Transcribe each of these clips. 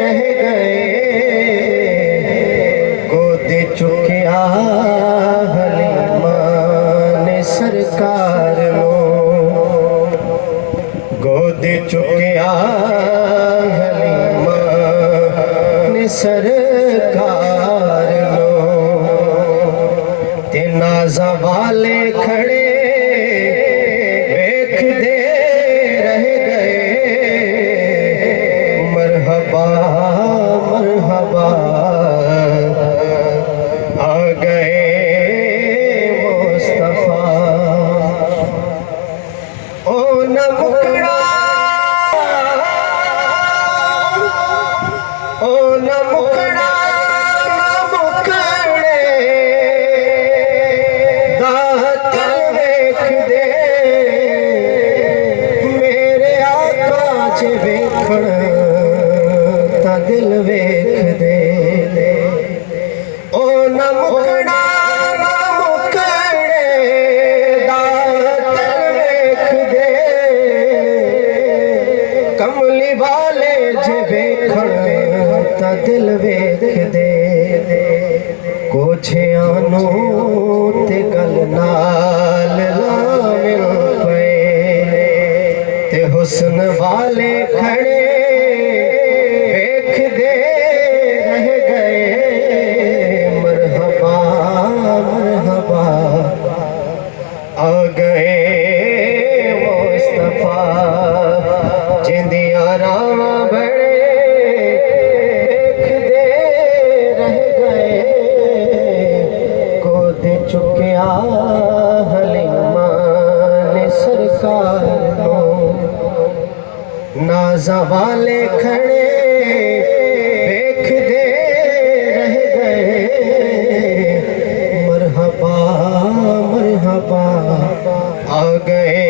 रह गए गोद चुकिया हलीमा ने सरकार नो गोद चुकिया हलीमा ने सरकार नो ते नाज़ा वाले खड़े मरहबा मरहबा आ गए मुस्तफा ओ न मुकड़ा ओ न मुकड़ा न मुकड़े दात वेख दे मेरे आका च वेखण दिल वेख दे ओ न मुकड़ा न मुकड़े दात वेख दे कमली वाले जे वेखण ता दिल वेख दे कोछियां ते गल नाल लामिल पे ते हुस्न वाले खड़े आ गए मुस्तफा जिंदिया राम बड़े देखदे रह गए गोद चुकिया हलीमा ने सरकार नो नाज़ा वाले खड़े देखदे रह गए मरहबा मरहबा आ गए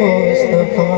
मुस्तफा।